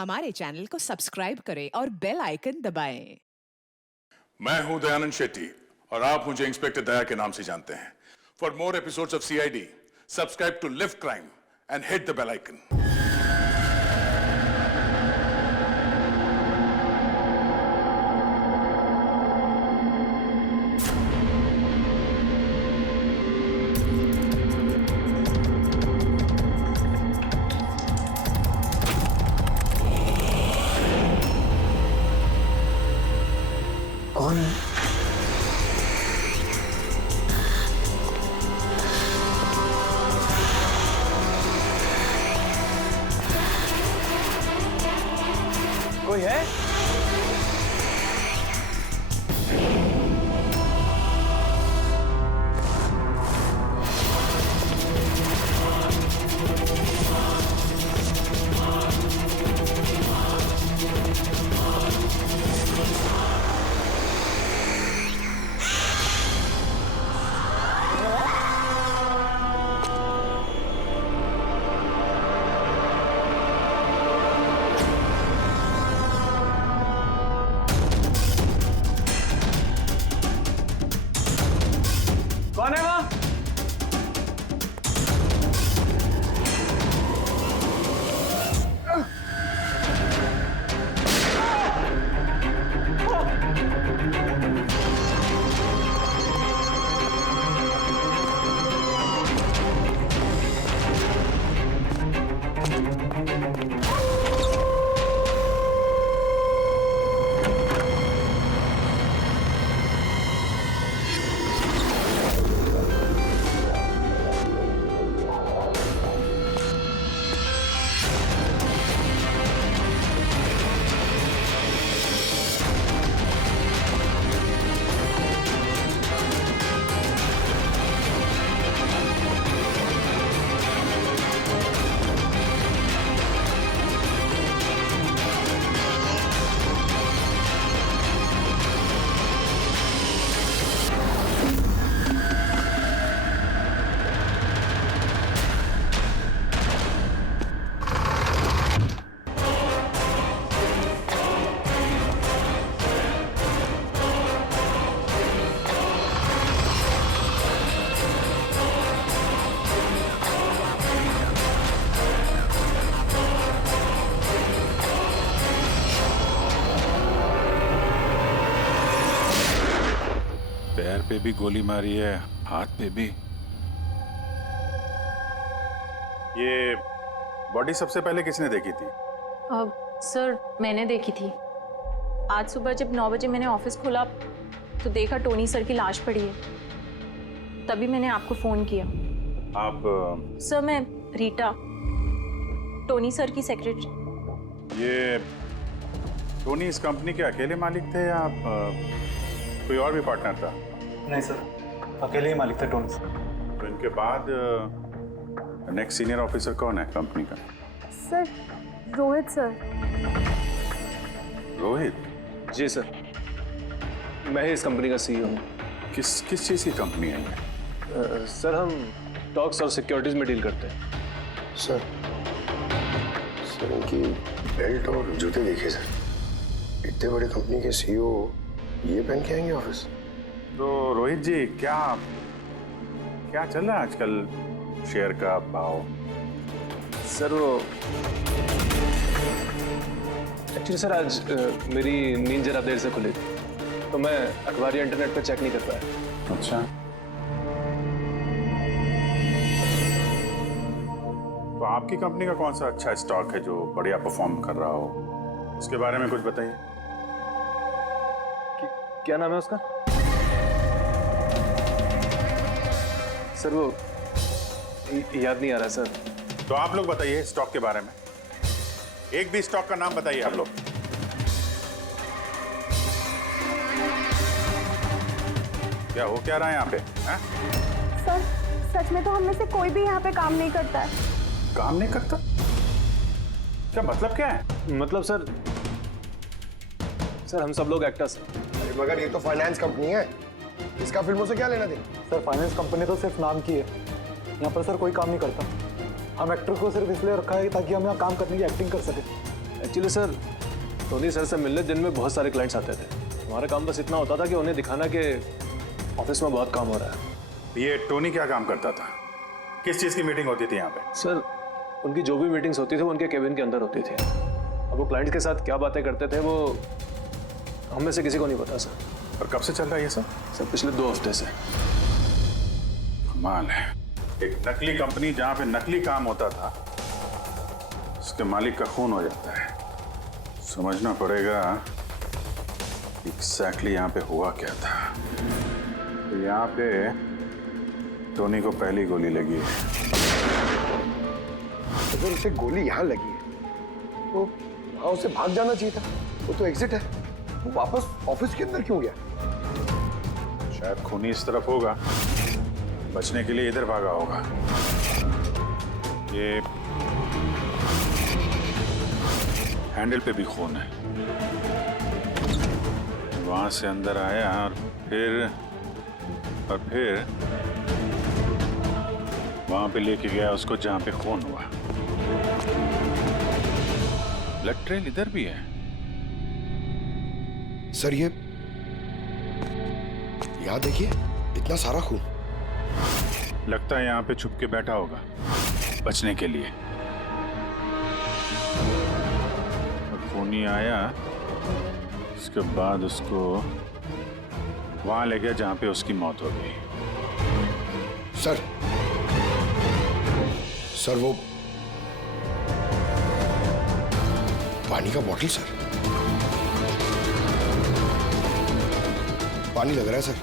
हमारे चैनल को सब्सक्राइब करें और बेल आइकन दबाएं। मैं हूं दयानंद शेट्टी और आप मुझे इंस्पेक्टर दया के नाम से जानते हैं। For more episodes of CID, subscribe to live crime and hit the bell icon. कौन है? कोई है? कौन है वहाँ? पैर पे भी गोली मारी है, हाथ पे भी। ये बॉडी सबसे पहले किसने देखी थी? सर मैंने देखी थी। आज सुबह जब 9 बजे मैंने ऑफिस खोला तो देखा टोनी सर की लाश पड़ी है। तभी मैंने आपको फोन किया। आप सर मैं रीटा, टोनी सर की सेक्रेटरी। ये टोनी इस कंपनी के अकेले मालिक थे या आप कोई और भी पार्टनर था? नहीं सर, अकेले ही मालिक थे टोनी सर। तो इनके बाद नेक्स्ट सीनियर ऑफिसर कौन है कंपनी का? Sir Rohit sir. रोहित? जी सर, मैं ही इस कंपनी का सीईओ हूँ। किस चीज़ की कंपनी है ये? सर हम टॉक्स और सिक्योरिटीज में डील करते हैं। सर इनकी बेल्ट और जूते देखिए सर। इतने बड़ी कंपनी के सीईओ ये पहन के आएंगे ऑफिस? तो रोहित जी, क्या चल रहा है आजकल शेयर का भाव? सर वो एक्चुअली सर आज मेरी नींद जरा देर से खुली थी तो मैं अखबार या इंटरनेट पर चेक नहीं कर पाया। अच्छा, तो आपकी कंपनी का कौन सा अच्छा स्टॉक है जो बढ़िया परफॉर्म कर रहा हो? उसके बारे में कुछ बताइए। क्या नाम है उसका? सर वो याद नहीं आ रहा सर। तो आप लोग बताइए स्टॉक के बारे में। एक भी स्टॉक का नाम बताइए आप लोग। क्या हो क्या रहा है यहाँ पे? सर सच में तो हम में से कोई भी यहाँ पे काम नहीं करता है। काम नहीं करता? क्या मतलब क्या है? मतलब सर हम सब लोग एक्टर्स हैं। मगर ये तो फाइनेंस कंपनी है, इसका फिल्मों से क्या लेना देना? सर फाइनेंस कंपनी तो सिर्फ नाम की है, यहाँ पर सर कोई काम नहीं करता। हम एक्टर को सिर्फ इसलिए रखा है ताकि हम यहाँ काम करने की एक्टिंग कर सकें। एक्चुअली सर, टोनी सर से मिलने दिन में बहुत सारे क्लाइंट्स आते थे। हमारा काम बस इतना होता था कि उन्हें दिखाना कि ऑफिस में बहुत काम हो रहा है। ये टोनी क्या काम करता था? किस चीज़ की मीटिंग होती थी यहाँ पे? सर, उनकी जो भी मीटिंग्स होती थी वो उनके केबिन के अंदर होती थी। अब वो क्लाइंट्स के साथ क्या बातें करते थे वो हम में से किसी को नहीं पता सर। और कब से चल रहा है ये सब? सर पिछले 2 हफ्ते से। कमाल है, एक नकली कंपनी जहाँ पे नकली काम होता था उसके मालिक का खून हो जाता है। समझना पड़ेगा एग्जैक्टली यहाँ पे हुआ क्या था। तो यहाँ पे टोनी को पहली गोली लगी है। अगर उसे गोली यहाँ लगी है तो वहां उसे भाग जाना चाहिए था। वो तो एग्जिट है, वो वापस ऑफिस के अंदर क्यों गया? शायद खूनी इस तरफ होगा, बचने के लिए इधर भागा होगा। ये हैंडल पे भी खून है। वहां से अंदर आया और फिर वहां पे लेके गया उसको जहां पे खून हुआ। ब्लड ट्रेल इधर भी है। सर ये यहाँ देखिए, इतना सारा खून। लगता है यहाँ पे छुप के बैठा होगा बचने के लिए। और खूनी आया, उसके बाद उसको वहां ले गया जहां पे उसकी मौत हो गई। सर वो पानी का बॉटल सर, पानी लग रहा है सर।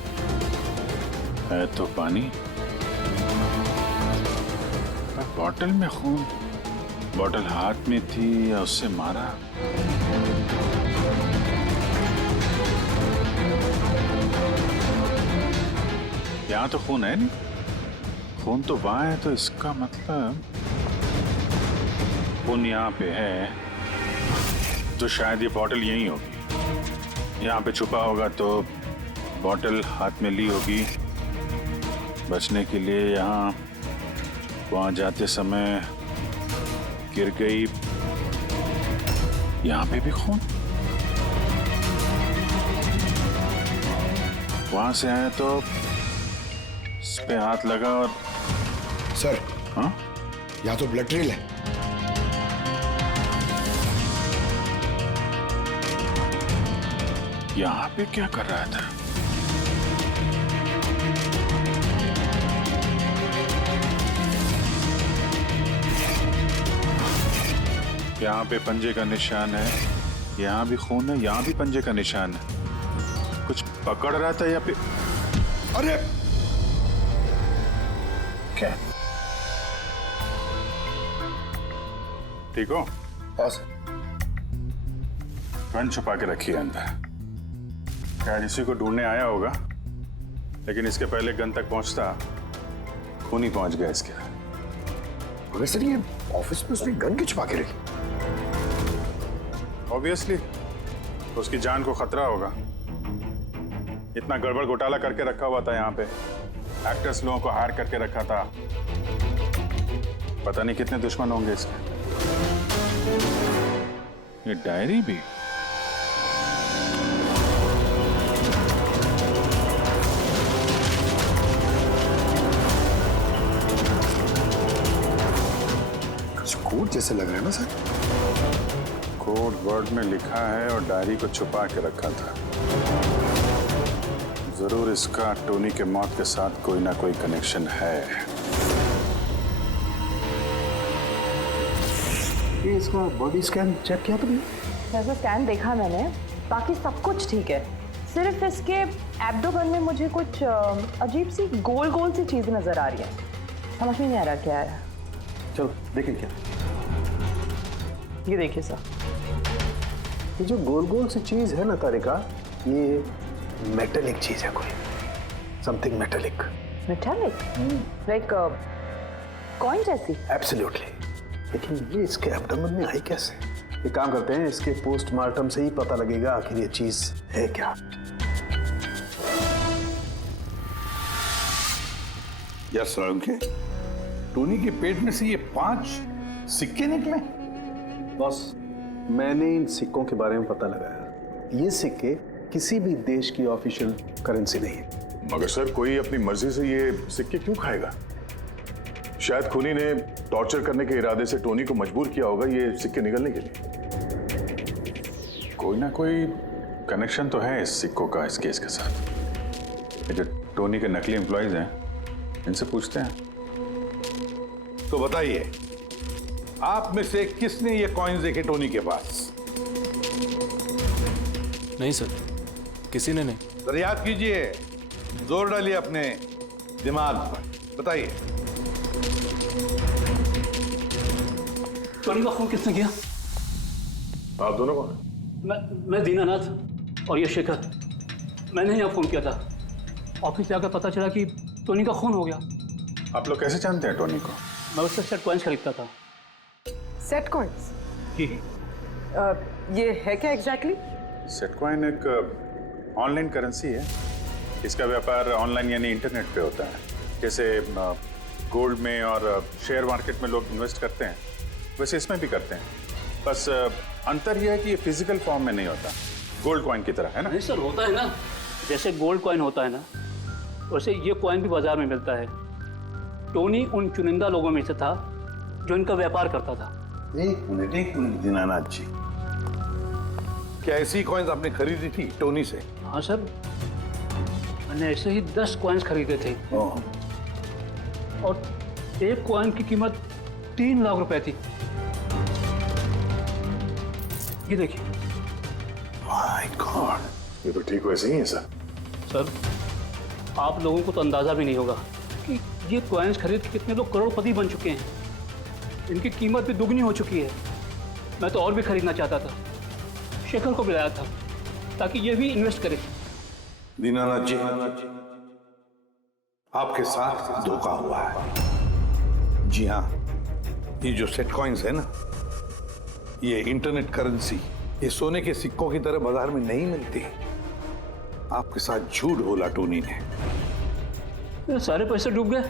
है तो पानी, बॉटल में खून। बॉटल हाथ में थी या उससे मारा? यहाँ तो खून है नहीं, खून तो वहां है, तो इसका मतलब खून यहाँ पे है तो शायद ये बॉटल यहीं होगी। यहाँ पे छुपा होगा तो बॉटल हाथ में ली होगी बचने के लिए। यहाँ वहां जाते समय गिर गई। यहाँ पे भी खून। वहां से आया तो इस पे हाथ लगा और सर हाँ, यहाँ तो ब्लड ट्रेल है। यहाँ पे क्या कर रहा था? यहाँ पे पंजे का निशान है, यहाँ भी खून है, यहाँ भी पंजे का निशान है। कुछ पकड़ रहा था या फिर? अरे क्या? ठीक हो? हाँ सर। गन छुपा के रखी है अंदर। शायद इसी को ढूंढने आया होगा, लेकिन इसके पहले गन तक पहुंचता खूनी पहुंच गया इसके। मगर सर ये ऑफिस में उसने गन क्यों छुपा के रखी? ऑब्वियसली उसकी जान को खतरा होगा। इतना गड़बड़ घोटाला करके रखा हुआ था यहाँ पे, एक्टर्स लोगों को हायर करके रखा था। पता नहीं कितने दुश्मन होंगे इसके। ये डायरी भी। कुछ कोड जैसे लग रहा है ना सर। कोड वर्ड में लिखा है और डायरी को छुपा के रखा था। जरूर इसका टोनी के मौत के साथ कोई ना कोई कनेक्शन है। ये इसका बॉडी स्कैन चेक किया तुमने? वैसे स्कैन देखा मैंने, बाकी सब कुछ ठीक है। सिर्फ इसके एब्डोमेन में मुझे कुछ अजीब सी गोल गोल सी चीज नजर आ रही है। समझ में नहीं आ रहा क्या है। चलो देखें क्या। ये देखिए सर, ये जो गोल गोल सी चीज है ना तारिका, ये मेटेलिक चीज है कोई, something metallic. Metallic like coin जैसी। एब्सोल्युटली। लेकिन ये इसके एब्डोमेन में आई कैसे? एक काम करते हैं, इसके पोस्टमार्टम से ही पता लगेगा आखिर ये चीज है क्या। यार सालुंखे, टोनी के पेट में से ये 5 सिक्के निकले। बॉस, मैंने इन सिक्कों के बारे में पता लगाया। ये सिक्के किसी भी देश की ऑफिशियल करेंसी नहीं है। मगर सर, कोई अपनी मर्जी से ये सिक्के क्यों खाएगा? शायद खूनी ने टॉर्चर करने के इरादे से टोनी को मजबूर किया होगा ये सिक्के निकलने के लिए। कोई ना कोई कनेक्शन तो है इस सिक्कों का इस केस के साथ। ये जो टोनी के नकली एम्प्लॉयज हैं, इनसे पूछते हैं। तो बताइए, आप में से किसने ये कॉइन्स देखे टोनी के पास? नहीं सर, किसी ने नहीं। जरा याद कीजिए, जोर डालिए अपने दिमाग पर, बताइए। टोनी का खून किसने किया? आप दोनों कौन? मैं दीनानाथ और ये शेखर। मैंने यहाँ फोन किया था। ऑफिस जाकर पता चला कि टोनी का खून हो गया। आप लोग कैसे जानते हैं टोनी को? मैं उससे सेट कॉइन्स खरीदता था। Set coins? जी। ये है क्या एग्जैक्टली? सेटकॉइन एक ऑनलाइन करेंसी है। इसका व्यापार ऑनलाइन यानी इंटरनेट पे होता है। जैसे गोल्ड में और शेयर मार्केट में लोग इन्वेस्ट करते हैं, वैसे इसमें भी करते हैं। बस अंतर यह है कि ये फिजिकल फॉर्म में नहीं होता, गोल्ड कॉइन की तरह, है ना? नहीं सर, होता है ना, जैसे गोल्ड कॉइन होता है ना, वैसे ये कॉइन भी बाजार में मिलता है। टोनी उन चुनिंदा लोगों में से था जो इनका व्यापार करता था। एक मिनट दीनानाथ जी, क्या ऐसी कॉइन्स आपने खरीदी थी टोनी से? हाँ सर, मैंने ऐसे ही 10 कॉइन्स खरीदे थे और एक कॉइन की कीमत 3 लाख रुपए थी। ये देखिए। माय गॉड, ये तो ठीक वैसे ही है सर। सर, आप लोगों को तो अंदाजा भी नहीं होगा कि ये कॉइन्स खरीद के कितने लोग करोड़पति बन चुके हैं। इनकी कीमत भी दुगनी हो चुकी है। मैं तो और भी खरीदना चाहता था, शेखर को बुलाया था ताकि ये भी इन्वेस्ट करे। दीनानाथ जी, आपके साथ धोखा हुआ है। जी हाँ, ये जो सेट कॉइन्स है ना, ये इंटरनेट करेंसी, ये सोने के सिक्कों की तरह बाजार में नहीं मिलती। आपके साथ झूठ बोला टोनी ने। मेरे सारे पैसे डूब गए,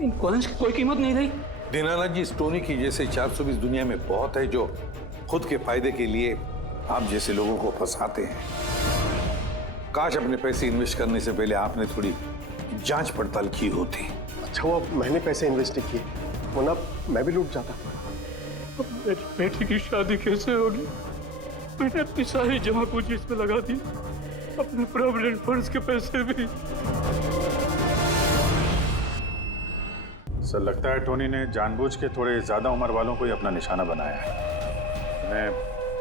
इन कॉइन्स की कोई कीमत नहीं रही। दीनानाथ जी, इस टोनी की जैसे 420 दुनिया में बहुत है जो खुद के फायदे के लिए आप जैसे लोगों को फंसाते हैं। काश अपने पैसे इन्वेस्ट करने से पहले आपने थोड़ी जांच पड़ताल की होती। अच्छा वो मैंने पैसे इन्वेस्ट किए, वरना मैं भी लूट जाता। अब मेरी बेटी की शादी कैसे होगी? मैंने अपनी सारी जमा पूंजी इसमें लगा दी, अपने प्रोविडेंट फंड्स के पैसे भी। सर, लगता है टोनी ने जानबूझ के थोड़े ज्यादा उम्र वालों को ही अपना निशाना बनाया है। उन्हें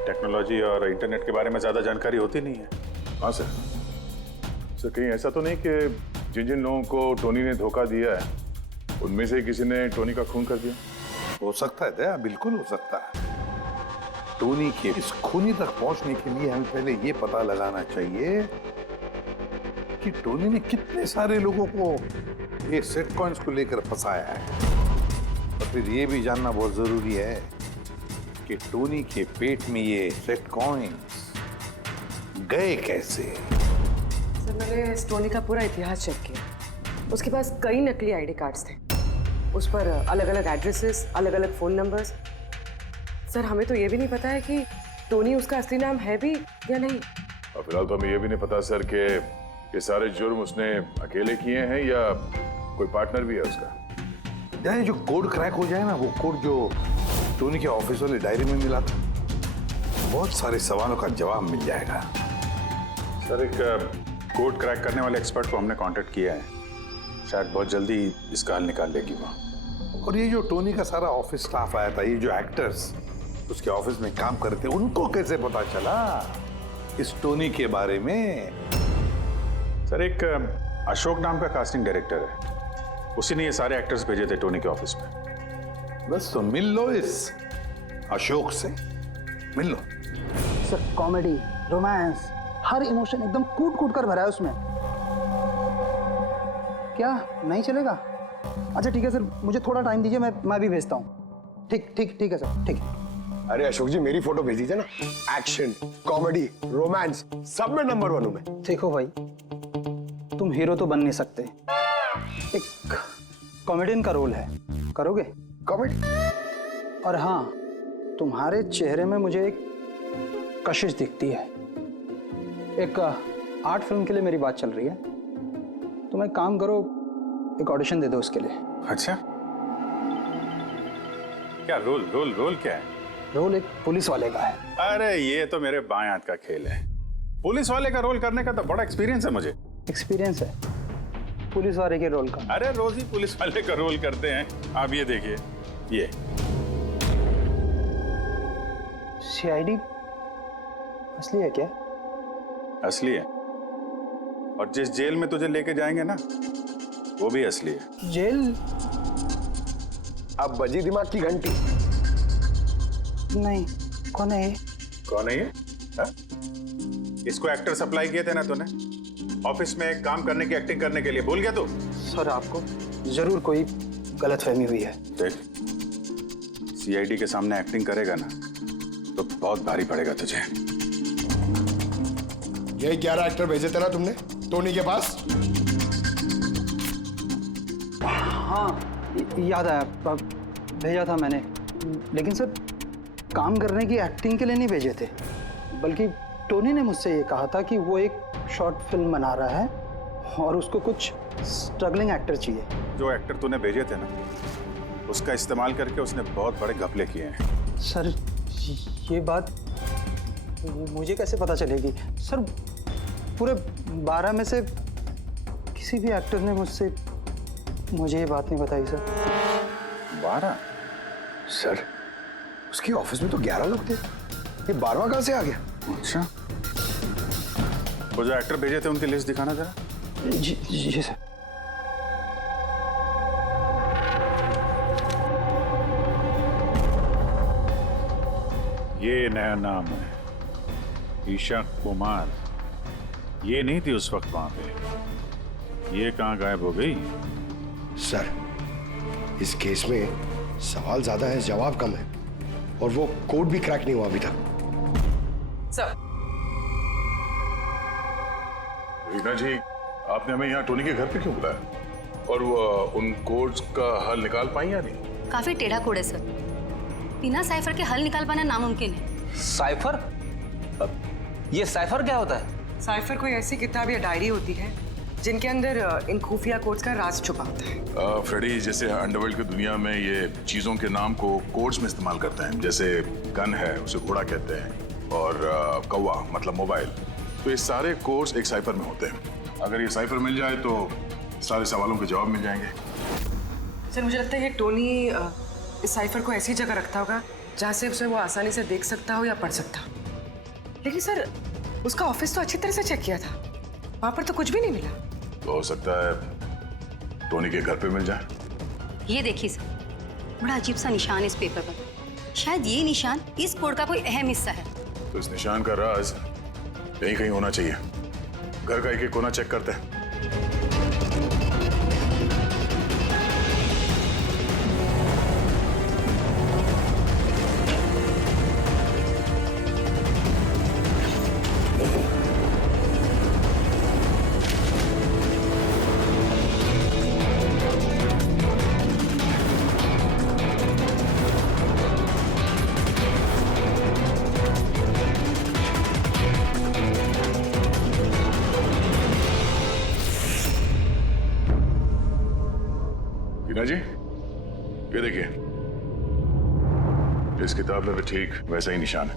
टेक्नोलॉजी और इंटरनेट के बारे में ज्यादा जानकारी होती नहीं है। हाँ सर। सर, कहीं ऐसा तो नहीं कि जिन जिन लोगों को टोनी ने धोखा दिया है उनमें से किसी ने टोनी का खून कर दिया? हो सकता है दया, बिल्कुल हो सकता है। टोनी के इस खूनी तक पहुंचने के लिए हमें पहले ये पता लगाना चाहिए कि टोनी ने कितने सारे लोगों को ये सेट कॉइन्स को लेकर फंसाया है। और फिर ये भी जानना बहुत जरूरी है कि टोनी के पेट में ये सेट कॉइन्स गए कैसे। सर, मैंने इस टोनी का पूरा इतिहास चेक किया। उसके पास कई नकली आईडी कार्ड्स थे, उस पर अलग अलग एड्रेसेस, अलग अलग फोन नंबर्स। सर, हमें तो ये भी नहीं पता है कि टोनी उसका असली नाम है भी या नहीं। और फिलहाल तो हमें ये भी नहीं पता सर कि ये सारे जुर्म उसने अकेले किए हैं या कोई पार्टनर भी है उसका। यानी जो कोड क्रैक हो जाए ना, वो कोड जो टोनी के ऑफिस वाले डायरी में मिला था, बहुत सारे सवालों का जवाब मिल जाएगा। सर, एक कोड क्रैक करने वाले एक्सपर्ट को हमने कांटेक्ट किया है, शायद बहुत जल्दी इसका हल निकाल लेगी वो। और ये जो टोनी का सारा ऑफिस स्टाफ आया था, ये जो एक्टर्स उसके ऑफिस में काम करते, उनको कैसे पता चला इस टोनी के बारे में? सर, एक अशोक नाम का कास्टिंग डायरेक्टर है, उसी ने ये सारे एक्टर्स भेजे थे टोनी के ऑफिस में। बस तो मिल लो इस अशोक से, मिल लो। सर, कॉमेडी, रोमांस, हर इमोशन एकदम कूट कूट कर भरा है उसमें। क्या नहीं चलेगा? अच्छा ठीक है सर, मुझे थोड़ा टाइम दीजिए, मैं भी भेजता हूँ। ठीक है सर, ठीक है। अरे अशोक जी, मेरी फोटो भेज दीजिए ना। एक्शन, कॉमेडी, रोमांस, सब में नंबर 1 हूं मैं। देखो भाई, तुम हीरो तो बन नहीं सकते, एक कॉमेडियन का रोल है, करोगे? कॉमेडी? और हाँ, तुम्हारे चेहरे में मुझे एक कशिश दिखती है। एक आर्ट फिल्म के लिए मेरी बात चल रही है, तुम एक काम करो, एक ऑडिशन दे दो उसके लिए। अच्छा, क्या रोल रोल रोल क्या है? रोल एक पुलिस वाले का है। अरे ये तो मेरे बाएं हाथ का खेल है। पुलिस वाले का रोल करने का तो बड़ा एक्सपीरियंस है मुझे। एक्सपीरियंस है पुलिस वाले के रोल का? अरे रोज ही पुलिस वाले का रोल करते हैं। आप ये देखिए, ये सीआईडी असली है क्या? असली है, और जिस जेल में तुझे लेके जाएंगे ना वो भी असली है। जेल? अब बजी दिमाग की घंटी। नहीं, कौन है ये? कौन है ये? हा? इसको एक्टर सप्लाई किए थे ना तूने ऑफिस में काम करने की, एक्टिंग करने के लिए, भूल गया तू? सर आपको जरूर कोई गलतफहमी हुई है। देख, सीआईडी के सामने एक्टिंग करेगा ना तो बहुत भारी पड़ेगा तुझे। यही 11 एक्टर भेजे थे ना तुमने टोनी के पास? हाँ याद आया, भेजा था मैंने, लेकिन सर काम करने की, एक्टिंग के लिए नहीं भेजे थे, बल्कि टोनी ने मुझसे ये कहा था कि वो एक शॉर्ट फिल्म बना रहा है और उसको कुछ स्ट्रगलिंग एक्टर चाहिए। जो एक्टर तूने भेजे थे ना उसका इस्तेमाल करके उसने बहुत बड़े घपले किए हैं। सर ये बात मुझे कैसे पता चलेगी? सर पूरे 12 में से किसी भी एक्टर ने मुझे ये बात नहीं बताई सर। 12? सर उसकी ऑफिस में तो 11 लोग थे, ये 12वां कहां से आ गया? अच्छा, वो जो एक्टर भेजे थे उनकी लिस्ट दिखाना जरा। जी सर। ये नया नाम है, ईशा कुमार। ये नहीं थी उस वक्त वहां पे, ये कहां गायब हो गई? सर इस केस में सवाल ज्यादा है, जवाब कम है, और वो कोड भी क्रैक नहीं हुआ अभी तक। सर रीना जी, आपने हमें यहाँ टोनी के घर पे क्यों बुलाया? और वो उन कोड्स का हल निकाल पाई या नहीं? काफी टेढ़ा कोड है सर, बिना साइफर के हल निकाल पाना नामुमकिन है। साइफर? ये साइफर क्या होता है? साइफर कोई ऐसी किताब या डायरी होती है जिनके अंदर इन खुफिया कोड्स का राज छुपा होता है। फ्रेडी, जैसे अंडरवर्ल्ड की दुनिया में ये चीजों के नाम को कोड्स में इस्तेमाल करते हैं, जैसे गन है उसे घोड़ा कहते हैं, और कौवा मतलब मोबाइल, तो ये सारे कोड्स एक साइफर में होते हैं। अगर ये साइफर मिल जाए तो सारे सवालों के जवाब मिल जाएंगे। सर मुझे लगता है कि टोनी इस साइफर को ऐसी जगह रखता होगा जहाँ से उसे वो आसानी से देख सकता हो या पढ़ सकता हो। लेकिन सर उसका ऑफिस तो अच्छी तरह से चेक किया था, वहां पर तो कुछ भी नहीं मिला। तो हो सकता है टोनी के घर पे मिल जाए। ये देखिए सर, बड़ा अजीब सा निशान है इस पेपर पर, शायद ये निशान इस कोड का कोई अहम हिस्सा है। तो इस निशान का राज यहीं कहीं होना चाहिए। घर का एक कोना चेक करते हैं। रीना जी, ये देखिए, इस किताब में भी ठीक वैसा ही निशान है।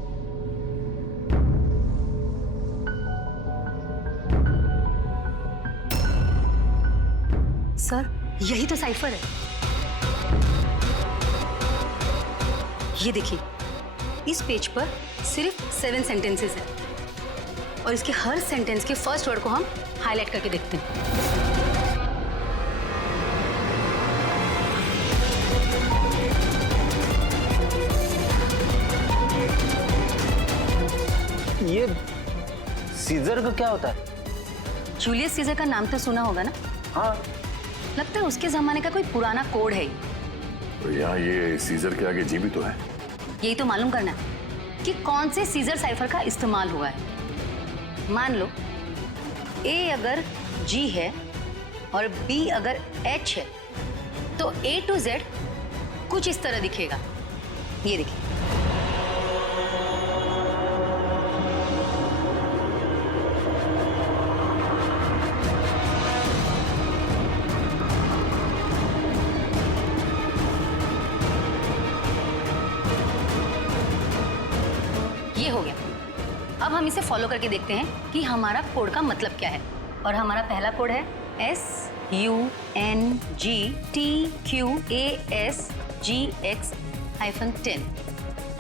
सर यही तो साइफर है। ये देखिए, इस पेज पर सिर्फ 7 सेंटेंसेस है और इसके हर सेंटेंस के फर्स्ट वर्ड को हम हाईलाइट करके देखते हैं। ये सीजर का क्या होता है? जूलियस सीजर का नाम तो सुना होगा ना? हाँ। लगता है उसके जमाने का कोई पुराना कोड है। तो यहाँ ये सीजर के आगे जी भी तो है। यही तो मालूम करना है कि कौन से सीजर साइफर का इस्तेमाल हुआ है। मान लो ए अगर जी है और बी अगर एच है तो A to Z कुछ इस तरह दिखेगा। ये देखिए। ये हो गया। अब हम इसे फॉलो करके देखते हैं कि हमारा कोड का मतलब क्या है। और हमारा पहला कोड है SUNGTQASGX-10।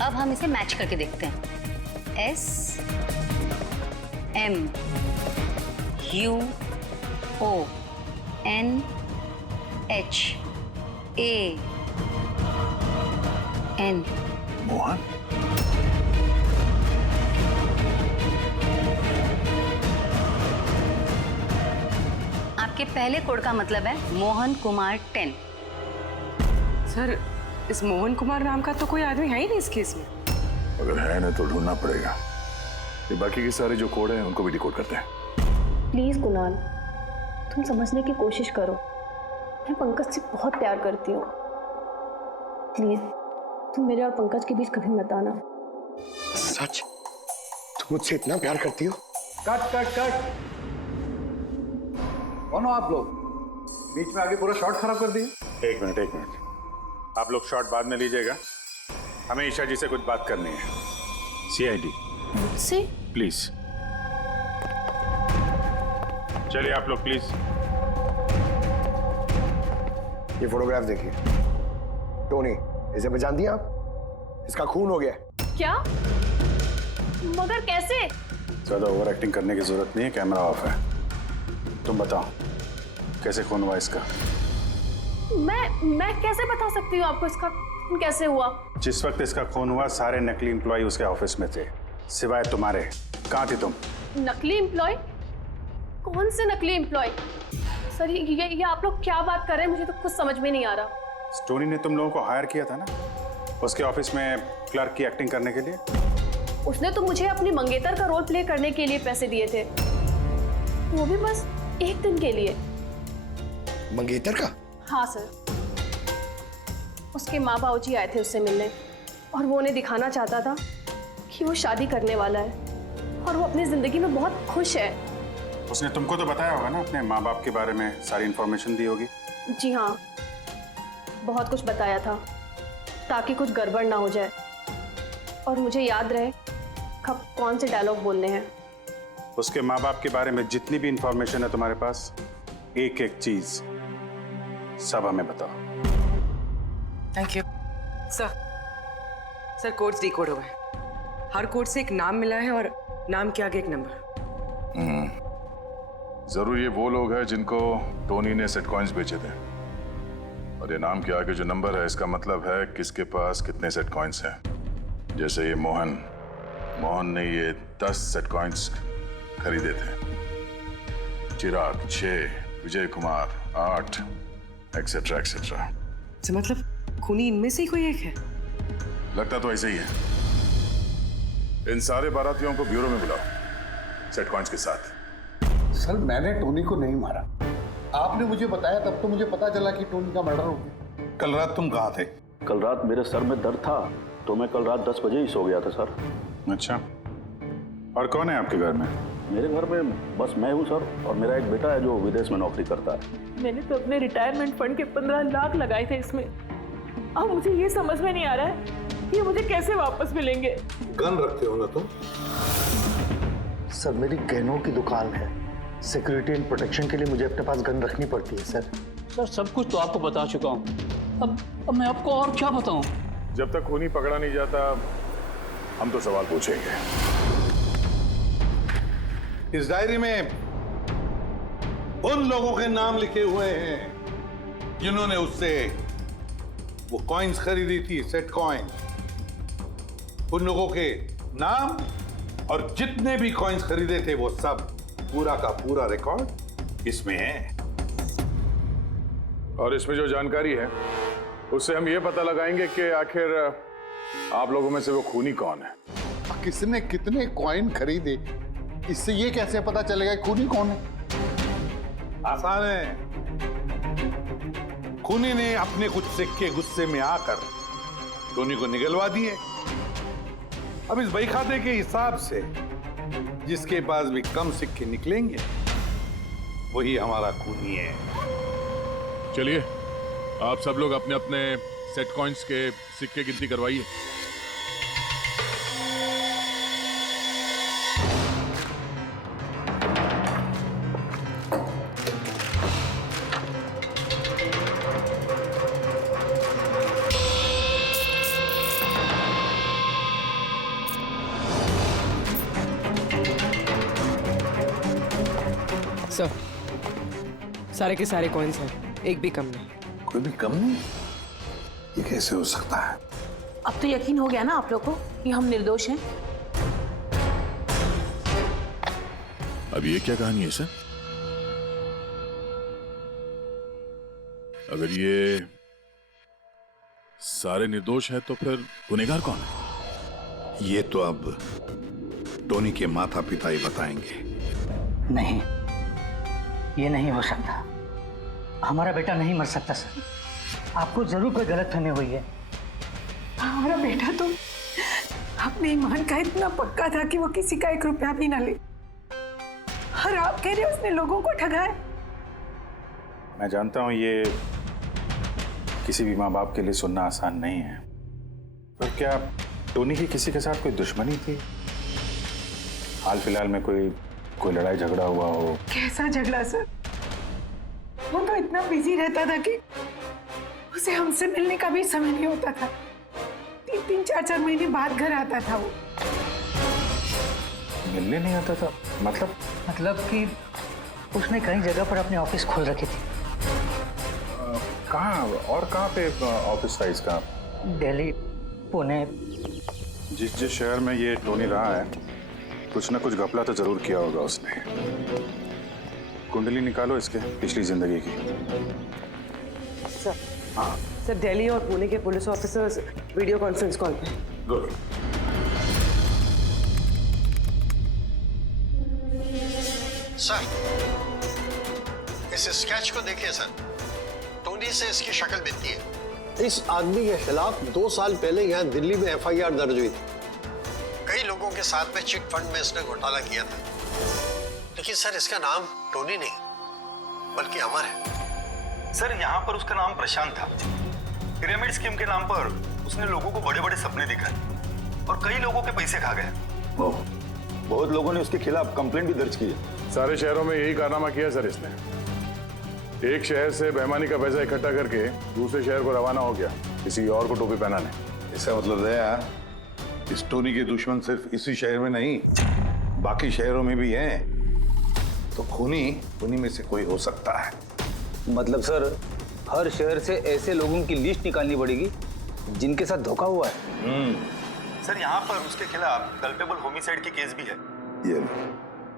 अब हम इसे मैच करके देखते हैं। SMUONHAN। मोहन? आपके पहले कोड का मतलब है मोहन कुमार 10। सर, इस मोहन कुमार नाम का तो कोई आदमी है ही नहीं इस केस में। अगर है ना तो ढूंढना पड़ेगा। ये बाकी के सारे जो कोड हैं उनको भी डिकोड करते हैं। प्लीज कुणाल, तुम समझने की कोशिश करो। मैं पंकज से बहुत प्यार करती हूँ। प्लीज तुम मेरे और पंकज के बीच कभी मत आना। सच? तुम मुझसे इतना प्यार करती हो? Cut cut cut. कौन हो आप लोग? बीच में आगे पूरा शॉट खराब कर दिए। एक मिनट। आप लोग शॉट बाद में लीजिएगा, हमें ईशा जी से कुछ बात करनी है। CID मुझसे? प्लीज चलिए आप लोग प्लीज। ये फोटोग्राफ देखिए। टोनी, इसे पहचान दिया आप? इसका खून हो गया। क्या? मगर कैसे? ज्यादा ओवर एक्टिंग करने की जरूरत नहीं है, कैमरा ऑफ है। तुम बताओ कैसे खून हुआ इसका? मैं कैसे बता सकती हूँ आपको इसका खून कैसे हुआ? जिस वक्त इसका खून हुआ सारे नकली एम्प्लॉय उसके ऑफिस में थे, सिवाय तुम्हारे। कहाँ थी तुम? नकली एम्प्लॉय? कौन से नकली एम्प्लॉय? सर ये आप लोग क्या बात कर रहे हैं? मुझे तो कुछ समझ में नहीं आ रहा। टोनी ने तुम लोगों को हायर किया था ना उसके ऑफिस में क्लर्क की एक्टिंग करने के लिए। उसने तो मुझे अपनी मंगेतर का रोल प्ले करने के लिए पैसे दिए थे, वो भी बस एक दिन के लिए। मंगेतर का? हाँ सर, उसके माँ बाबूजी आए थे उससे मिलने और वो उन्हें दिखाना चाहता था कि वो शादी करने वाला है और वो अपनी जिंदगी में बहुत खुश है। उसने तुमको तो बताया होगा ना अपने माँ बाप के बारे में, सारी इंफॉर्मेशन दी होगी। जी हाँ, बहुत कुछ बताया था ताकि कुछ गड़बड़ ना हो जाए और मुझे याद रहे कब कौन से डायलॉग बोलने हैं। उसके माँ बाप के बारे में जितनी भी इंफॉर्मेशन है तुम्हारे पास, एक एक चीज सब हमें बताओ। Thank you sir. Codes decode हुए हैं। हर कोड से एक नाम मिला है और नाम के आगे एक नंबर। जरूर ये वो लोग हैं जिनको टोनी ने सेट कॉइन्स बेचे थे, और ये नाम के आगे जो नंबर है इसका मतलब है किसके पास कितने सेट कॉइन्स हैं। जैसे ये मोहन ने ये 10 सेट कॉइन्स खरीदे थे, चिराग 6, विजय कुमार 8, एक्सेट्रा एक्सेट्रा। मतलब खूनी इनमें से ही कोई एक है? लगता तो ऐसे ही है। इन सारे बारातियों को ब्यूरो में बुलाओ सेट कॉइन्स के साथ। सर, मैंने टोनी को नहीं मारा। आपने मुझे बताया तब तो मुझे पता चला कि टोनी का मर्डर हो गया। कल रात तुम कहाँ थे? कल रात मेरे सर में दर्द था तो मैं कल रात 10 बजे ही सो गया था सर। अच्छा, और कौन है आपके घर में? मेरे घर में बस मैं हूँ सर, और मेरा एक बेटा है जो विदेश में नौकरी करता है। मैंने तो अपने रिटायरमेंट फंड के 15 लाख लगाए थे इसमें। अब मुझे ये समझ में नहीं आ रहा है कि मुझे कैसे वापस मिलेंगे। गन रखते हो ना तुम? सर, मेरी गहनों की दुकान है, सिक्योरिटी एंड प्रोटेक्शन के लिए मुझे अपने पास गन रखनी पड़ती है सर। सर सब कुछ तो आपको बता चुका हूँ, अब मैं आपको और क्या बताऊँ? जब तक खूनी पकड़ा नहीं जाता हम तो सवाल पूछेंगे। इस डायरी में उन लोगों के नाम लिखे हुए हैं जिन्होंने उससे वो कॉइन्स खरीदी थी, सेट कॉइन। उन लोगों के नाम और जितने भी कॉइन्स खरीदे थे वो सब, पूरा का पूरा रिकॉर्ड इसमें है। और इसमें जो जानकारी है उससे हम ये पता लगाएंगे कि आखिर आप लोगों में से वो खूनी कौन है। किसने कितने कॉइन खरीदे, इससे ये कैसे पता चलेगा खूनी कौन है? आसान है। खूनी ने अपने कुछ सिक्के गुस्से में आकर टोनी को निगलवा दिए। अब इस बही खाते के हिसाब से जिसके पास भी कम सिक्के निकलेंगे वही हमारा खूनी है। चलिए आप सब लोग अपने अपने सेट कॉइन्स के सिक्के गिनती करवाइए। सर, सारे के सारे कॉइन्स हैं, एक भी कम नहीं। कोई भी कम नहीं? ये कैसे हो सकता है? अब तो यकीन हो गया ना आप लोग को कि हम निर्दोष हैं? अब ये क्या कहानी है सर? अगर ये सारे निर्दोष हैं तो फिर गुनहगार कौन है? ये तो अब टोनी के माता पिता ही बताएंगे। नहीं, ये नहीं हो सकता। हमारा बेटा नहीं मर सकता सर। आपको जरूर कोई गलतफहमी हुई है। हमारा बेटा तो अपने ईमान का इतना पक्का था कि वो किसी का 1 रुपया भी ना ले, और आप कह रहे हो उसने लोगों को ठगाया। मैं जानता हूं ये किसी भी माँ बाप के लिए सुनना आसान नहीं है, पर क्या टोनी की किसी के साथ कोई दुश्मनी थी? हाल फिलहाल में कोई लड़ाई झगड़ा हुआ हो? कैसा झगड़ा सर? वो तो इतना बिजी रहता था कि उसे हमसे मिलने का भी समय नहीं होता था। 3-3, 4-4 महीने बाद घर आता था वो। मिलने नहीं आता था? मतलब कि उसने कई जगह पर अपने ऑफिस खोल रखी थी। कहाँ और कहाँ पे ऑफिस था इसका? दिल्ली, पुणे। जिस शहर में ये टोनी रहा है, कुछ ना कुछ घपला तो जरूर किया होगा उसने। कुंडली निकालो इसके पिछली जिंदगी की। सर, हाँ सर, दिल्ली और पुणे के police officers video conference call पे। गुड। सर, इस स्केच को देखिए सर, टोनी से इसकी शक्ल मिलती है। इस आदमी के खिलाफ 2 साल पहले यहाँ दिल्ली में FIR दर्ज हुई थी। कई लोगों के साथ में चिट फंड में इसने घोटाला किया था, लेकिन सर इसका नाम टोनी नहीं बल्कि अमर है। सर, यहाँ पर उसका नाम प्रशांत था। पिरामिड स्कीम के नाम पर उसने लोगों को बड़े बड़े सपने दिखाए और कई लोगों के पैसे खा गया। बहुत लोगों ने उसके खिलाफ कंप्लेंट भी दर्ज की है। सारे शहरों में यही कारनामा किया सर इसने। एक शहर से बेईमानी का पैसा इकट्ठा करके दूसरे शहर को रवाना हो गया किसी और को टोपी पहनाने। इसका मतलब है इस टोनी के दुश्मन सिर्फ इसी शहर में नहीं, बाकी शहरों में भी हैं। तो खूनी में से कोई हो सकता है। मतलब सर, हर शहर से ऐसे लोगों की लिस्ट निकालनी पड़ेगी जिनके साथ धोखा हुआ है। सर, यहाँ पर उसके खिलाफ कल्पेबल होमिसाइड की केस भी है। ये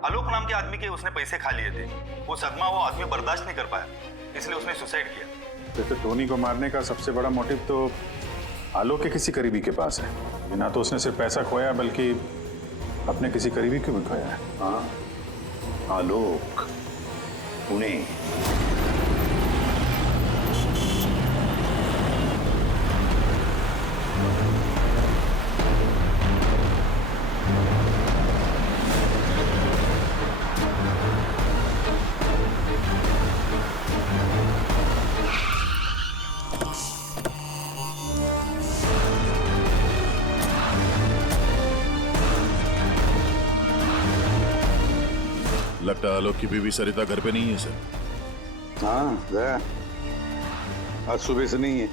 आलोक नाम के आदमी के उसने पैसे खा लिए थे। वो सदमा वो आदमी बर्दाश्त नहीं कर पाया, इसलिए उसने सुसाइड किया। तो टोनी को मारने का सबसे बड़ा मोटिव तो आलोक के किसी करीबी के पास है। ना तो उसने सिर्फ पैसा खोया बल्कि अपने किसी करीबी को भी खोया है। हाँ, आलोक, पुणे। लगता है आलोक की बीवी सरिता घर पे नहीं है सर। हाँ गया, आज सुबह से नहीं है।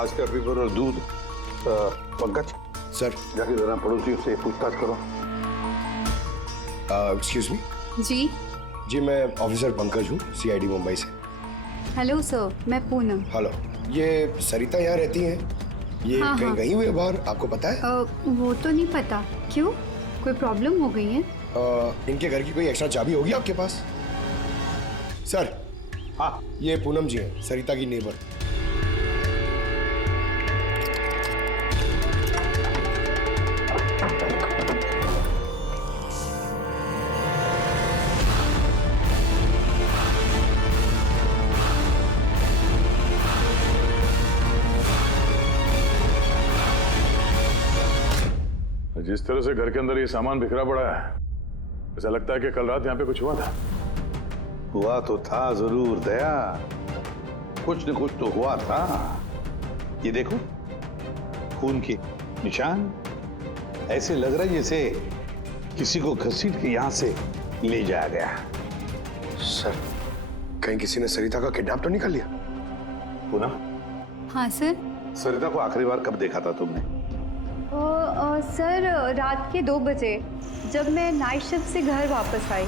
आज का पेपर और दूध। पंकज सर, जाके जरा पड़ोसियों से पूछताछ करो। Excuse me. जी, मैं ऑफिसर पंकज हूँ, CID मुंबई से। हेलो सर, मैं पूनम। हेलो, ये सरिता यहाँ रहती हैं? ये हाँ, कहीं हाँ। गई हुई है बाहर, आपको पता है? वो तो नहीं पता। क्यों, कोई प्रॉब्लम हो गई है? इनके घर की कोई एक्स्ट्रा चाबी होगी आपके पास? सर, हाँ, ये पूनम जी हैं, सरिता की नेबर। जिस तरह से घर के अंदर ये सामान बिखरा पड़ा है, ऐसा लगता है कि कल रात यहाँ पे कुछ हुआ था। हुआ तो था जरूर दया, कुछ न कुछ तो हुआ था। ये देखो, खून के निशान। ऐसे लग रहा है जैसे किसी को घसीट के यहाँ से ले जाया गया। सर, कहीं किसी ने सरिता का किडनैप तो नहीं कर लिया? पूनम, हाँ सर। सरिता को आखिरी बार कब देखा था तुमने? सर, रात के 2 बजे, जब मैं नाइट शिफ्ट से घर वापस आई।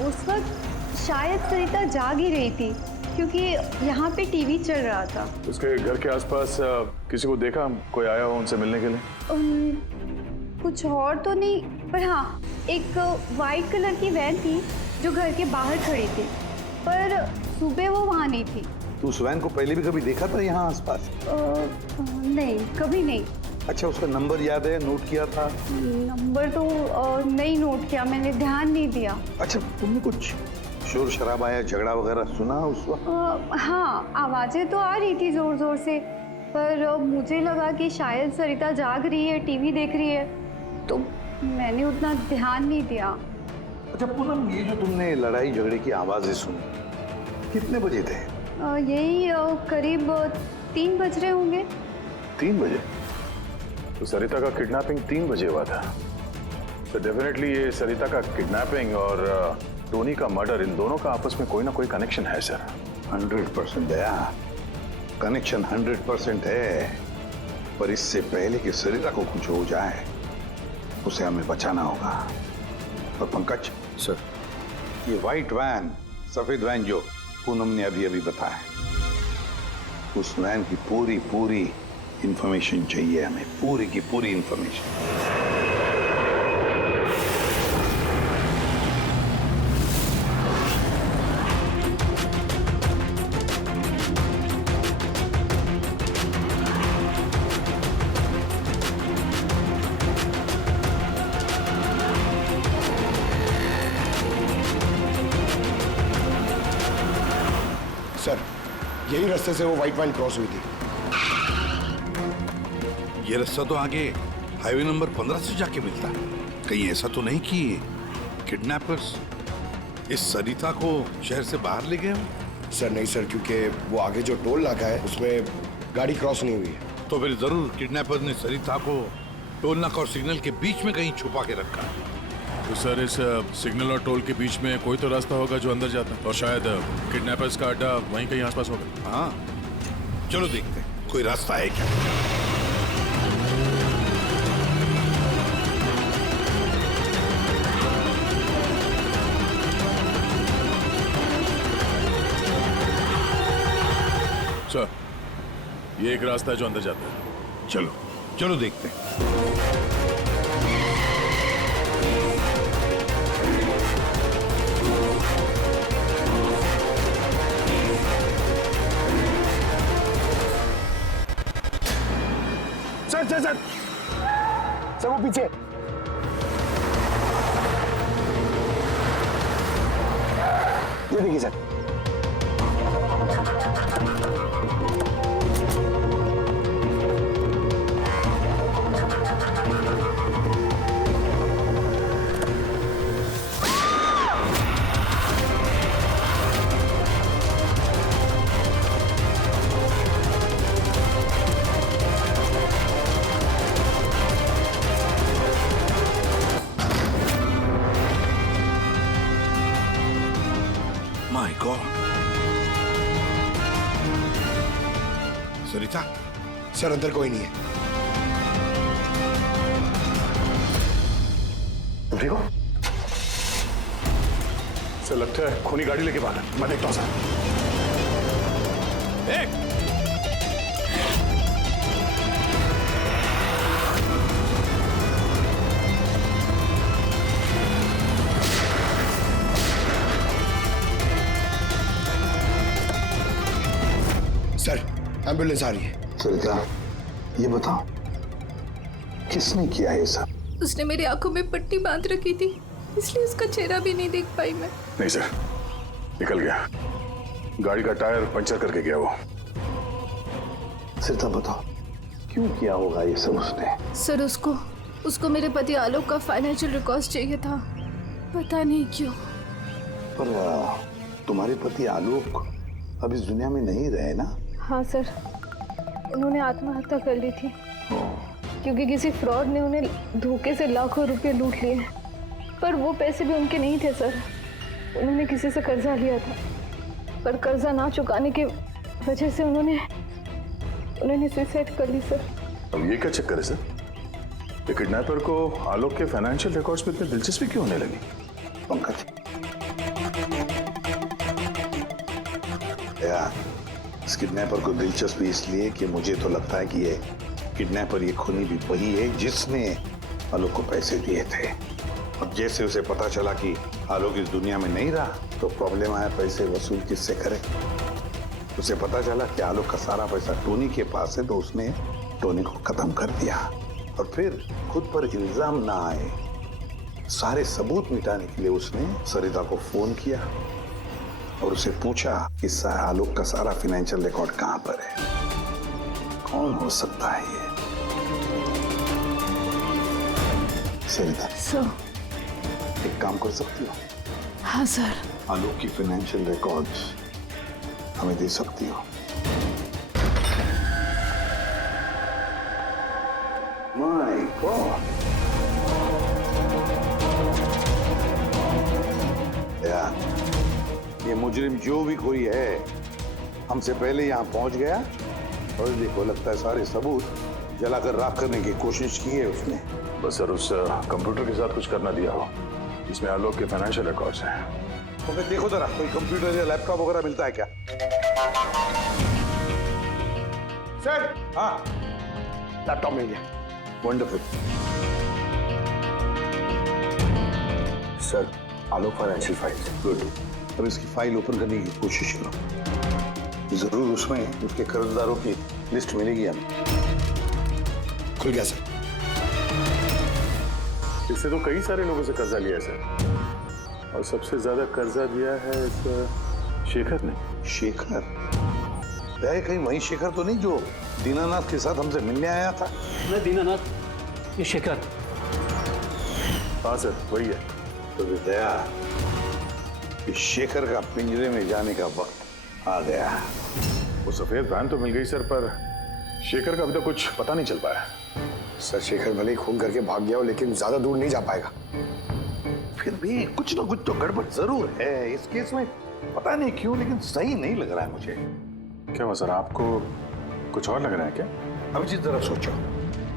उस वक्त शायद सरिता जाग ही रही थी क्योंकि यहाँ पे टीवी चल रहा था। उसके घर के आसपास किसी को देखा, कोई आया हो उनसे मिलने के लिए? कुछ और तो नहीं, पर हाँ एक वाइट कलर की वैन थी जो घर के बाहर खड़ी थी, पर सुबह वो वहाँ नहीं थी। तो उस वैन को पहले भी कभी देखा था यहाँ आसपास? नहीं, कभी नहीं। अच्छा, उसका नंबर याद है, नोट किया था? नंबर तो नहीं नोट किया, मैंने ध्यान नहीं दिया। अच्छा, तुमने कुछ शोर शराबा या झगड़ा वगैरह सुना उस वक्त? हाँ, आवाजें तो आ रही थी जोर जोर से, पर मुझे लगा कि शायद सरिता जाग रही है, टीवी देख रही है, तो मैंने उतना ध्यान नहीं दिया। अच्छा पूनम, ये जो तुमने लड़ाई झगड़े की आवाजें सुनी, कितने बजे थे? यही करीब 3 बज रहे होंगे। 3 बजे? तो सरिता का किडनैपिंग 3 बजे हुआ था। तो डेफिनेटली ये सरिता का किडनैपिंग और टोनी का मर्डर, इन दोनों का आपस में कोई ना कोई कनेक्शन है सर। 100% दया, कनेक्शन 100% है, पर इससे पहले कि सरिता को कुछ हो जाए उसे हमें बचाना होगा। और पंकज सर, ये व्हाइट वैन, सफेद वैन जो पूनम ने अभी अभी बताया, उस वैन की पूरी इंफॉर्मेशन चाहिए हमें, पूरी की पूरी इंफॉर्मेशन। सर, यही रास्ते से वो व्हाइट वैन क्रॉस हुई थी। ये रास्ता तो आगे हाईवे नंबर 15 से जाके मिलता है। कहीं ऐसा तो नहीं कि किडनैपर्स इस सरिता को शहर से बाहर ले गए हो? सर नहीं सर, क्योंकि वो आगे जो टोल नाका है उसमें गाड़ी क्रॉस नहीं हुई है। तो फिर जरूर किडनैपर ने सरिता को टोल नाका और सिग्नल के बीच में कहीं छुपा के रखा है। तो सर, इस सिग्नल और टोल के बीच में कोई तो रास्ता होगा जो अंदर जाता है, और शायद किडनैपर्स का अड्डा वहीं कहीं आसपास होगा। हाँ, चलो देखते हैं कोई रास्ता है क्या। सर, ये एक रास्ता है जो अंदर जाता है। चलो चलो देखते हैं। सर वो पीछे। ये देखिए sir. My God. Sarita? Sir अंदर कोई नहीं है। तुम ठीक हो? सर लगता है खूनी गाड़ी लेके भागा। मैं देखता हूँ सर। सर एम्बुलेंस आ रही है। सरिता, ये बताओ किसने किया ये सब? उसने मेरी आंखों में पट्टी बांध रखी थी, इसलिए उसका चेहरा भी नहीं देख पाई मैं। नहीं सर, निकल गया। गाड़ी का टायर पंचर करके गया वो। सरिता बताओ, क्यों किया होगा ये सब उसने? सर उसको मेरे पति आलोक का फाइनेंशियल रिकॉर्ड चाहिए था, पता नहीं क्यों। पर तुम्हारे पति आलोक अब इस दुनिया में नहीं रहे ना? हाँ सर, उन्होंने आत्महत्या कर ली थी क्योंकि किसी फ्रॉड ने उन्हें धोखे से लाखों रुपए लूट लिए। पर वो पैसे भी उनके नहीं थे सर, उन्होंने किसी से कर्जा लिया था, पर कर्जा ना चुकाने की वजह से उन्होंने सुसाइड कर ली सर। अब ये क्या चक्कर है सर? ये किडनैपर को आलोक के फाइनेंशियल रिकॉर्ड्स में इतनी दिलचस्पी क्यों होने लगी? पंकज, या इस किडनैपर को दिलचस्पी इसलिए कि मुझे तो लगता है कि ये किडनैपर, ये खूनी भी वही है जिसने आलोक को पैसे दिए थे। और जैसे उसे पता चला कि आलोक इस दुनिया में नहीं रहा तो प्रॉब्लम आया, पैसे वसूल किससे करे। उसे पता चला कि आलोक का सारा पैसा टोनी के पास है, तो उसने टोनी को खत्म कर दिया। और फिर खुद पर इल्जाम ना आए, सारे सबूत मिटाने के लिए उसने सरिता को फोन किया और उसे पूछा कि आलोक का सारा फाइनेंशियल रिकॉर्ड कहां पर है। कौन हो सकता है ये? सरिता सर, एक काम कर सकती हो? हाँ सर। आलोक की फाइनेंशियल रिकॉर्ड्स हमें दे सकती हो? माय गॉड यार, ये मुजरिम जो भी कोई है हमसे पहले यहाँ पहुंच गया और देखो लगता है सारे सबूत जलाकर राख करने की कोशिश की है उसने। बस सर उस कंप्यूटर के साथ कुछ करना दिया हो, इसमें आलोक के फाइनेंशियल रिकॉर्ड्स हैं। तो फिर देखो जरा कोई कंप्यूटर या लैपटॉप वगैरह मिलता है क्या? सर, हाँ लैपटॉप मिल गया। वंडरफुल। सर, आलोक फाइनेंशियल फाइल। गुड। अब इसकी फाइल ओपन करने की कोशिश करो, जरूर उसमें उसके कर्जदारों की लिस्ट मिलेगी हमें। खुल गया सर। इससे तो कई सारे लोगों से कर्जा लिया है सर, और सबसे ज्यादा कर्जा दिया है इस शेखर ने। शेखर? कहीं वही शेखर तो नहीं जो दीनानाथ के साथ हमसे मिलने आया था? मैं दीनानाथ, ये शेखर। हाँ सर वही है। तो दया, इस शेखर का पिंजरे में जाने का वक्त आ गया। वो सफेद वैन तो मिल गई सर, पर शेखर का अभी तक कुछ पता नहीं चल पाया। सर, शेखर भले ही खून करके भाग गया हो लेकिन ज्यादा दूर नहीं जा पाएगा। फिर भी कुछ ना कुछ तो गड़बड़ जरूर है इस केस में, पता नहीं क्यों लेकिन सही नहीं लग रहा है मुझे। क्या हुआ सर, आपको कुछ और लग रहा है क्या? अब जिस तरह सोचो,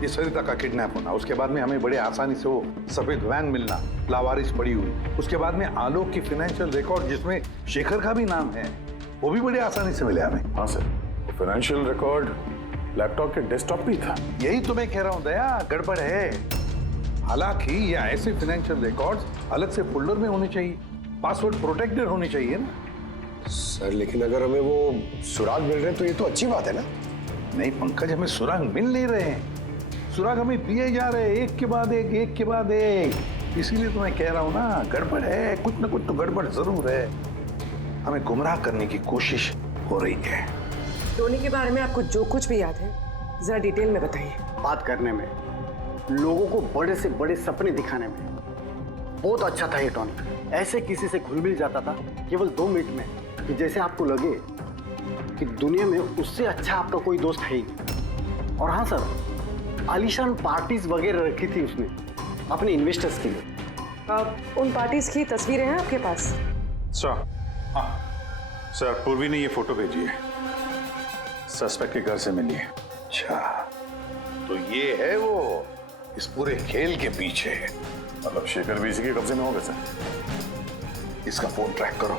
ये सरिता का किडनैप होना, उसके बाद में हमें बड़े आसानी से वो सफेद वैन मिलना लावारिस पड़ी हुई, उसके बाद में आलोक की फाइनेंशियल रिकॉर्ड जिसमें शेखर का भी नाम है, वो भी बड़ी आसानी से मिले हमें। हाँ सर, फाइनेंशियल रिकॉर्ड लैपटॉप के डेस्कटॉप पे था। यही तो मैं कह रहा हूँ दया, गड़बड़ है। हालांकि ये ऐसे फाइनेंशियल रिकॉर्ड्स अलग से फोल्डर में होने चाहिए, पासवर्ड प्रोटेक्टेड होने चाहिए ना। सर, लेकिन अगर हमें वो सुराग मिल रहे हैं तो ये तो अच्छी बात है ना। नहीं पंकज, हमें सुराग मिल नहीं रहे हैं, सुराग हमें दिए जा रहे हैं एक के बाद एक, एक के बाद एक। इसीलिए तो मैं कह रहा हूँ ना, गड़बड़ है, कुछ ना कुछ तो गड़बड़ जरूर है। हमें गुमराह करने की कोशिश हो रही है। टोनी के बारे में आपको जो कुछ भी याद है जरा डिटेल में बताइए। बात करने में, लोगों को बड़े से बड़े सपने दिखाने में बहुत अच्छा था ये टोनी। ऐसे किसी से घुल मिल जाता था केवल 2 मिनट में कि जैसे आपको लगे कि दुनिया में उससे अच्छा आपका कोई दोस्त है ही नहीं। और हाँ सर, आलीशान पार्टीज वगैरह रखी थी उसने अपने इन्वेस्टर्स के लिए। उन पार्टीज की तस्वीरें हैं आपके पास? सर, हाँ सर, पूर्वी ने ये फोटो भेजी है, सस्पेक्ट के घर से मिली है। अच्छा, तो ये है वो इस पूरे खेल के पीछे। मतलब शेखर भी इसी के कब्जे में होगा सर। इसका फोन ट्रैक करो,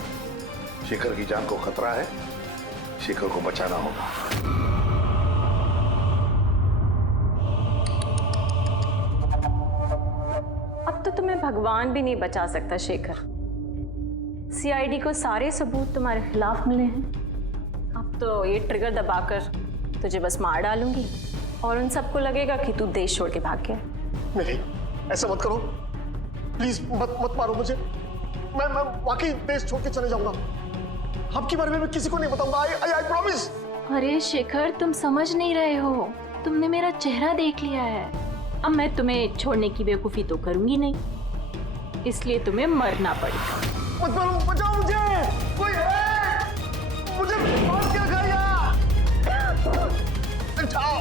शेखर की जान को खतरा है, शेखर को बचाना होगा। अब तो तुम्हें भगवान भी नहीं बचा सकता शेखर। सीआईडी को सारे सबूत तुम्हारे खिलाफ मिले हैं। अब तो ये ट्रिगर दबाकर तुझे बस मार डालूंगी और उन सबको लगेगा कि तू देश छोड़ के भाग गया। नहीं, ऐसा मत करो प्लीज, मत मारो मुझे। मैं वाकई देश छोड़ के चले जाऊंगा। आपके बारे में मैं किसी को नहीं बताऊंगा। I promise. अरे शेखर, तुम समझ नहीं रहे हो, तुमने मेरा चेहरा देख लिया है। अब मैं तुम्हें छोड़ने की बेवकूफी तो करूंगी नहीं, इसलिए तुम्हें मरना पड़ेगा। मत मारो, बचाओ मुझे, कोई है, मुझे बांध के रखा यार। बचाओ।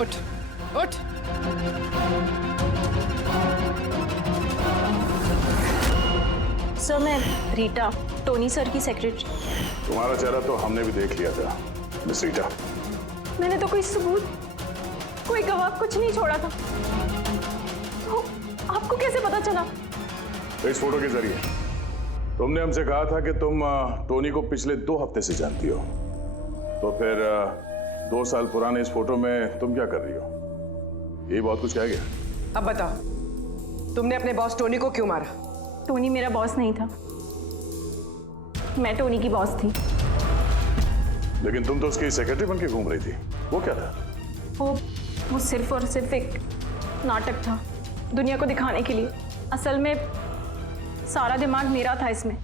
उठ उठ। सर, मैं रीटा, टोनी सर की सेक्रेटरी। तुम्हारा चेहरा तो हमने भी देख लिया था मिस रीटा। मैंने तो कोई सबूत, कोई गवाह कुछ नहीं छोड़ा था। तो आपको कैसे पता चला? इस फोटो के जरिए। तुमने हमसे कहा था कि तुम टोनी को पिछले 2 हफ्ते से जानती हो, तो फिर 2 साल पुराने इस फोटो में तुम क्या कर रही हो? ये बहुत कुछ कह गया। अब बताओ, तुमने अपने बॉस टोनी को क्यों मारा? टोनी मेरा बॉस नहीं था, मैं टोनी की बॉस थी। लेकिन तुम तो उसकी सेक्रेटरी बन के घूम रही थी, वो क्या था? वो सिर्फ और सिर्फ एक नाटक था, दुनिया को दिखाने के लिए। असल में सारा दिमाग मेरा था इसमें।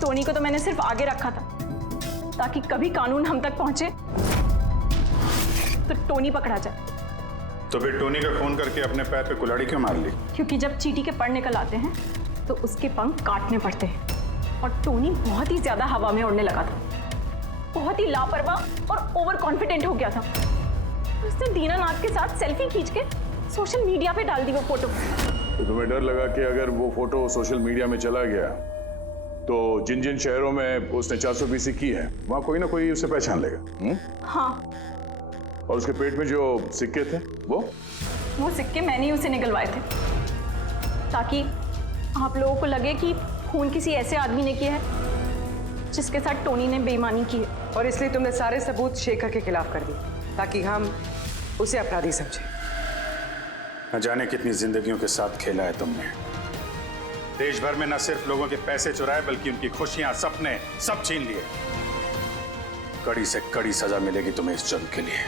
टोनी को तो मैंने सिर्फ आगे रखा था ताकि कभी कानून हम तक पहुंचे तो टोनी पकड़ा जाए। तो फिर टोनी का खून करके अपने पैर पे कुल्हाड़ी क्यों मार ली? क्योंकि जब चींटी के पर निकल आते हैं तो उसके पंख काटने पड़ते हैं, और टोनी बहुत ही ज्यादा हवा में उड़ने लगा था, बहुत ही लापरवाह और ओवर कॉन्फिडेंट हो गया था। उसने दीनानाथ के साथ सेल्फी खींच के सोशल मीडिया पे डाल दी वो फोटो। तो तुम्हें डर लगा कि अगर वो फोटो सोशल मीडिया में चला गया तो जिन जिन शहरों में उसने 420 की है वहां कोई ना कोई उसे पहचान लेगा। हाँ, और उसके पेट में जो सिक्के थे वो सिक्के मैंने ही उसे निकलवाए थे ताकि आप लोगों को लगे कि खून किसी ऐसे आदमी ने किया है जिसके साथ टोनी ने बेईमानी की है। और इसलिए तुमने सारे सबूत शेखर के खिलाफ कर दिए ताकि हम उसे अपराधी समझें। न जाने कितनी जिंदगियों के साथ खेला है तुमने। देश भर में न सिर्फ लोगों के पैसे चुराए बल्कि उनकी खुशियां, सपने सब छीन लिए। कड़ी से कड़ी सजा मिलेगी तुम्हें इस जुर्म के लिए।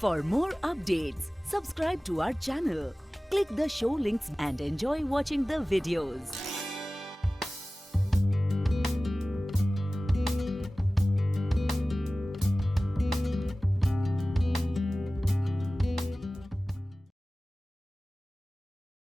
For more updates, subscribe to our channel, click the show links and enjoy watching the videos.